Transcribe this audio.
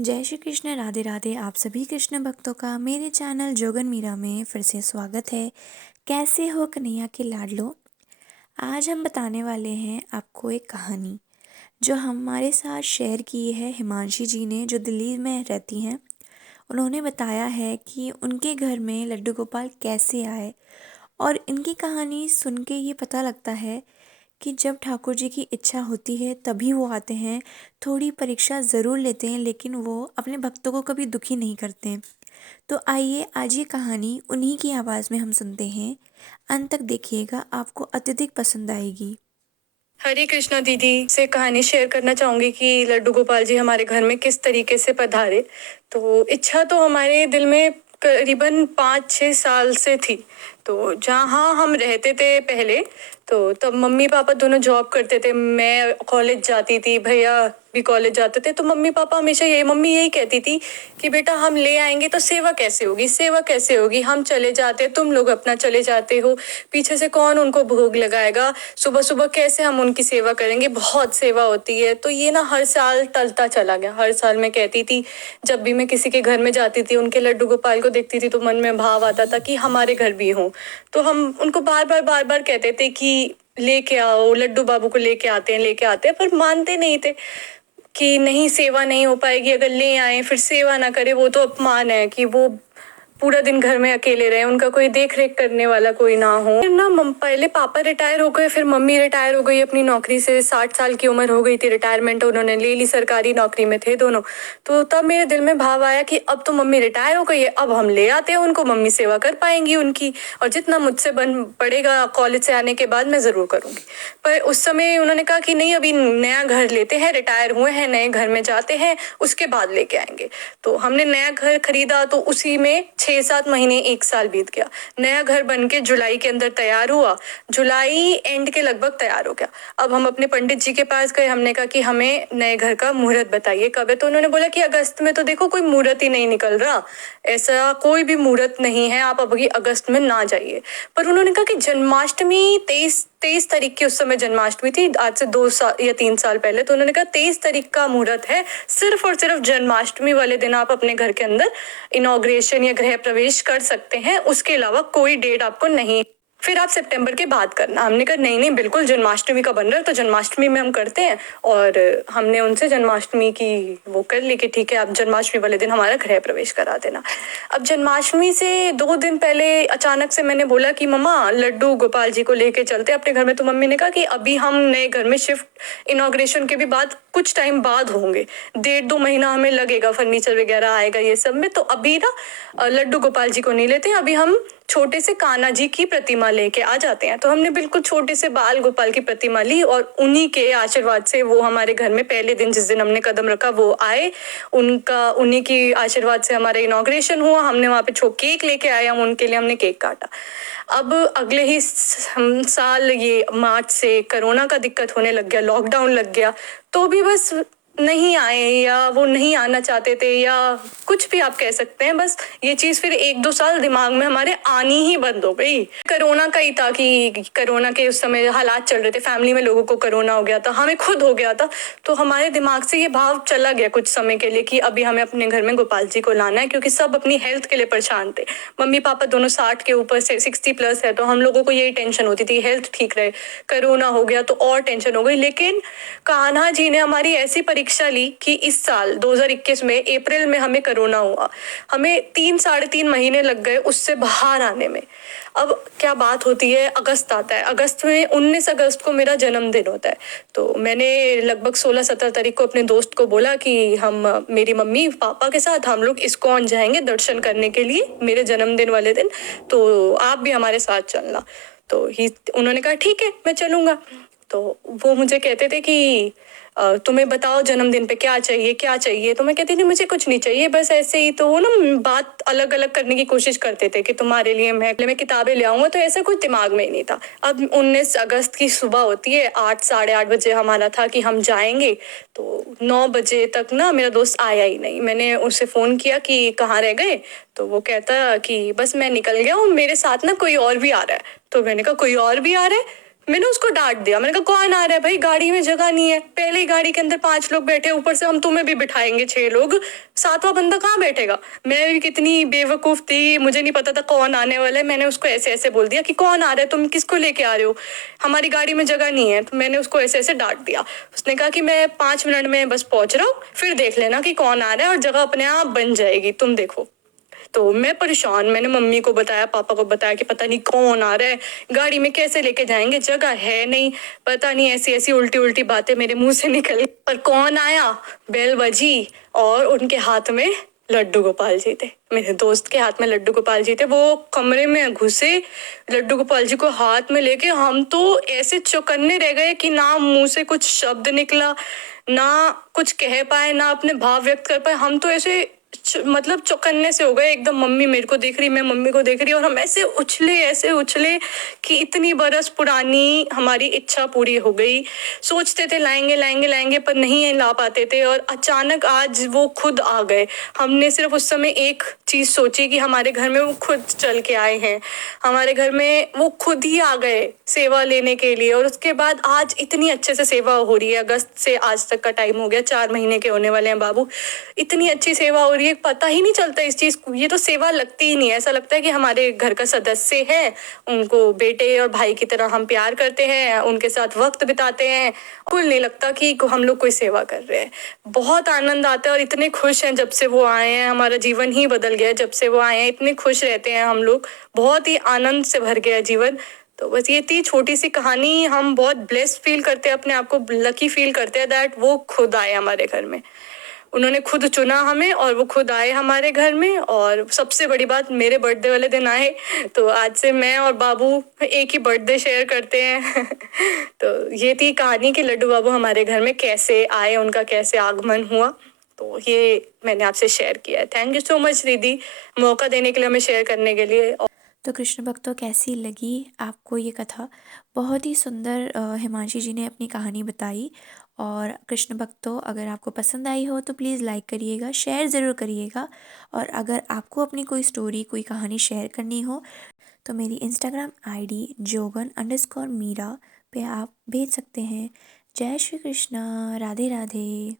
जय श्री कृष्ण, राधे राधे। आप सभी कृष्ण भक्तों का मेरे चैनल जोगन मीरा में फिर से स्वागत है। कैसे हो कन्हैया के लाडलो। आज हम बताने वाले हैं आपको एक कहानी जो हमारे साथ शेयर की है हिमांशी जी ने, जो दिल्ली में रहती हैं। उन्होंने बताया है कि उनके घर में लड्डू गोपाल कैसे आए, और इनकी कहानी सुन के ये पता लगता है कि जब ठाकुर जी की इच्छा होती है तभी वो आते हैं। थोड़ी परीक्षा ज़रूर लेते हैं, लेकिन वो अपने भक्तों को कभी दुखी नहीं करते हैं। तो आइए आज ये कहानी उन्हीं की आवाज़ में हम सुनते हैं। अंत तक देखिएगा, आपको अत्यधिक पसंद आएगी। हरे कृष्णा दीदी से कहानी शेयर करना चाहूंगी कि लड्डू गोपाल जी हमारे घर में किस तरीके से पधारे। तो इच्छा तो हमारे दिल में करीबन 5-6 साल से थी। तो जहाँ हम रहते थे पहले, तो तब मम्मी पापा दोनों जॉब करते थे। मैं कॉलेज जाती थी, भैया भी कॉलेज जाते थे। तो मम्मी पापा हमेशा मम्मी यही कहती थी कि बेटा हम ले आएंगे तो सेवा कैसे होगी, सेवा कैसे होगी, हम चले जाते, तुम लोग अपना चले जाते हो, पीछे से कौन उनको भोग लगाएगा, सुबह सुबह कैसे हम उनकी सेवा करेंगे, बहुत सेवा होती है। तो ये ना हर साल टलता चला गया। हर साल मैं कहती थी, जब भी मैं किसी के घर में जाती थी, उनके लड्डू गोपाल को देखती थी तो मन में भाव आता था कि हमारे घर भी हो। तो हम उनको बार बार कहते थे कि लेके आओ, लड्डू बाबू को लेके आते हैं, पर मानते नहीं थे कि नहीं, सेवा नहीं हो पाएगी अगर ले आए, फिर सेवा ना करे, वो तो अपमान है कि वो पूरा दिन घर में अकेले रहे, उनका कोई देख रेख करने वाला कोई ना हो। फिर ना पहले पापा रिटायर हो गए, फिर मम्मी रिटायर हो गई अपनी नौकरी से। 60 साल की उम्र हो गई थी, रिटायरमेंट उन्होंने ले ली, सरकारी नौकरी में थे दोनों। तो तब मेरे दिल में भाव आया कि अब तो मम्मी रिटायर हो गई है, अब हम ले आते हैं उनको, मम्मी सेवा कर पाएंगी उनकी, और जितना मुझसे बन पड़ेगा कॉलेज से आने के बाद मैं जरूर करूंगी। पर उस समय उन्होंने कहा कि नहीं, अभी नया घर लेते हैं, रिटायर हुए हैं, नए घर में जाते हैं, उसके बाद लेके आएंगे। तो हमने नया घर खरीदा, तो उसी में 6-7 महीने, 1 साल बीत गया। नया घर बन के जुलाई के अंदर तैयार हुआ, जुलाई एंड के लगभग तैयार हो गया। अब हम अपने पंडित जी के पास गए, हमने कहा कि हमें नए घर का मुहूर्त बताइए कब है। तो उन्होंने बोला कि अगस्त में। तो देखो, कोई मुहूर्त ही नहीं निकल रहा, ऐसा कोई भी मुहूर्त नहीं है, आप अभी अगस्त में ना जाइए। पर उन्होंने कहा कि जन्माष्टमी 23 तारीख की, उस समय जन्माष्टमी थी, आज से 2 साल या 3 साल पहले। तो उन्होंने कहा 23 तारीख का मुहूर्त है, सिर्फ और सिर्फ जन्माष्टमी वाले दिन आप अपने घर के अंदर इनॉग्रेशन या गृह प्रवेश कर सकते हैं, उसके अलावा कोई डेट आपको नहीं। फिर आप सितंबर के बाद करना। हमने कहा नहीं नहीं, बिल्कुल जन्माष्टमी का बन रहा है तो जन्माष्टमी में हम करते हैं। और हमने उनसे जन्माष्टमी की वो कर ली कि ठीक है, आप जन्माष्टमी वाले दिन हमारा गृह प्रवेश करा देना। अब जन्माष्टमी से 2 दिन पहले अचानक से मैंने बोला कि मम्मा लड्डू गोपाल जी को लेके चलते अपने घर में। तो मम्मी ने कहा कि अभी हम नए घर में शिफ्ट इनॉग्रेशन के भी बाद कुछ टाइम बाद होंगे, 1.5-2 महीना हमें लगेगा, फर्नीचर वगैरह आएगा ये सब में। तो अभी ना लड्डू गोपाल जी को नहीं लेते, अभी हम छोटे से कान्हा जी की प्रतिमा लेके आ जाते हैं। तो हमने बिल्कुल छोटे से बाल गोपाल की प्रतिमा ली, और उन्हीं के आशीर्वाद से वो हमारे घर में पहले दिन जिस दिन हमने कदम रखा वो आए। उन्हीं की आशीर्वाद से हमारा इनॉग्रेशन हुआ। हमने वहां पे केक लेके आए, हम उनके लिए हमने केक काटा। अब अगले ही साल, ये मार्च से कोरोना का दिक्कत होने लग गया, लॉकडाउन लग गया। तो भी बस नहीं आए, या वो नहीं आना चाहते थे, या कुछ भी आप कह सकते हैं। बस ये चीज फिर 1-2 साल दिमाग में हमारे आनी ही बंद हो गई। कोरोना का ही था कि कोरोना के उस समय हालात चल रहे थे, फैमिली में लोगों को कोरोना हो गया था, हमें खुद हो गया था। तो हमारे दिमाग से ये भाव चला गया कुछ समय के लिए कि अभी हमें अपने घर में गोपाल जी को लाना है, क्योंकि सब अपनी हेल्थ के लिए परेशान थे। मम्मी पापा दोनों 60 के ऊपर से 60+ है, तो हम लोगों को यही टेंशन होती थी हेल्थ ठीक रहे। कोरोना हो गया तो और टेंशन हो गई। लेकिन कान्हा जी ने हमारी ऐसी परीक्षा ली कि इस साल 2021 में अप्रैल में हमें कोरोना हुआ। हमें 3-3.5 महीने लग गए उससे बाहर आने में। अब क्या बात होती है, अगस्त आता है, अगस्त में 19 अगस्त को मेरा जन्मदिन होता है। तो मैंने लगभग 16-17 तारीख को अपने दोस्त को बोला कि हम, मेरी मम्मी पापा के साथ हम लोग इस्कॉन जाएंगे दर्शन करने के लिए मेरे जन्मदिन वाले दिन, तो आप भी हमारे साथ चलना। तो उन्होंने कहा ठीक है, मैं चलूंगा। तो वो मुझे कहते थे कि तुम्हें बताओ जन्मदिन पे क्या चाहिए क्या चाहिए। तो मैं कहती थी मुझे कुछ नहीं चाहिए, बस ऐसे ही। तो वो ना बात अलग अलग करने की कोशिश करते थे कि तुम्हारे लिए मैं किताबें ले आऊंगा। तो ऐसा कुछ दिमाग में ही नहीं था। अब 19 अगस्त की सुबह होती है, 8-8:30 बजे हमारा था कि हम जाएंगे। तो 9 बजे तक ना मेरा दोस्त आया ही नहीं। मैंने उसे फोन किया कि कहाँ रह गए। तो वो कहता कि बस मैं निकल गया हूँ, मेरे साथ ना कोई और भी आ रहा है। तो मैंने कहा कोई और भी आ रहा है? मैंने उसको डांट दिया। मैंने कहा कौन आ रहा है भाई, गाड़ी में जगह नहीं है, पहले ही गाड़ी के अंदर 5 लोग बैठे, ऊपर से हम तुम्हें भी बिठाएंगे 6 लोग, 7वां बंदा कहाँ बैठेगा। मैं भी कितनी बेवकूफ थी, मुझे नहीं पता था कौन आने वाला है। मैंने उसको ऐसे ऐसे बोल दिया कि कौन आ रहा है, तुम किसको लेके आ रहे हो, हमारी गाड़ी में जगह नहीं है। तो मैंने उसको ऐसे ऐसे डांट दिया। उसने कहा कि मैं 5 मिनट में बस पहुंच रहा हूँ, फिर देख लेना कि कौन आ रहा है और जगह अपने आप बन जाएगी, तुम देखो। तो मैं परेशान, मैंने मम्मी को बताया, पापा को बताया कि पता नहीं कौन आ रहा है, गाड़ी में कैसे लेके जाएंगे, जगह है नहीं, पता नहीं, ऐसी ऐसी उल्टी उल्टी बातें मेरे मुंह से निकली। पर कौन आया, बेल बजी और उनके हाथ में लड्डू गोपाल जी थे। मेरे दोस्त के हाथ में लड्डू गोपाल जी थे। वो कमरे में घुसे, लड्डू गोपाल जी को हाथ में लेके, हम तो ऐसे चौकन्ने रह गए कि ना मुंह से कुछ शब्द निकला, ना कुछ कह पाए, ना अपने भाव व्यक्त कर पाए। हम तो ऐसे मतलब चौकन्ने से हो गए एकदम। मम्मी मेरे को देख रही, मैं मम्मी को देख रही, और हम ऐसे उछले कि इतनी बरस पुरानी हमारी इच्छा पूरी हो गई। सोचते थे लाएंगे लाएंगे लाएंगे, पर नहीं ला पाते थे, और अचानक आज वो खुद आ गए। हमने सिर्फ उस समय एक चीज सोची कि हमारे घर में वो खुद चल के आए हैं, हमारे घर में वो खुद ही आ गए सेवा लेने के लिए। और उसके बाद आज इतनी अच्छे से सेवा हो रही है। अगस्त से आज तक का टाइम हो गया, 4 महीने के होने वाले हैं बाबू। इतनी अच्छी सेवा हो रही है, पता ही नहीं चलता इस चीज को। ये तो सेवा लगती ही नहीं है, ऐसा लगता है कि हमारे घर का सदस्य है, उनको बेटे और भाई की तरह हम प्यार करते हैं, उनके साथ वक्त बिताते हैं। कुल नहीं लगता कि हम लोग कोई सेवा कर रहे हैं। बहुत आनंद आता है और इतने खुश हैं जब से वो आए हैं। हमारा जीवन ही बदल गया है जब से वो आए हैं। इतने खुश रहते हैं हम लोग, बहुत ही आनंद से भर गया है जीवन। तो बस ये थी छोटी सी कहानी। हम बहुत ब्लेस्ड फील करते हैं, अपने आप को लकी फील करते हैं दैट वो खुद आए हमारे घर में। उन्होंने खुद चुना हमें और वो खुद आए हमारे घर में। और सबसे बड़ी बात, मेरे बर्थडे वाले दिन आए। तो आज से मैं और बाबू एक ही बर्थडे शेयर करते हैं। तो ये थी कहानी कि लड्डू बाबू हमारे घर में कैसे आए, उनका कैसे आगमन हुआ। तो ये मैंने आपसे शेयर किया है। थैंक यू सो मच दीदी, मौका देने के लिए, हमें शेयर करने के लिए। तो कृष्ण भक्तों, कैसी लगी आपको ये कथा? बहुत ही सुंदर हिमांशी जी ने अपनी कहानी बताई। और कृष्ण भक्तों, अगर आपको पसंद आई हो तो प्लीज़ लाइक करिएगा, शेयर ज़रूर करिएगा। और अगर आपको अपनी कोई स्टोरी, कोई कहानी शेयर करनी हो तो मेरी इंस्टाग्राम आईडी jogan_meera पे आप भेज सकते हैं। जय श्री कृष्णा, राधे राधे।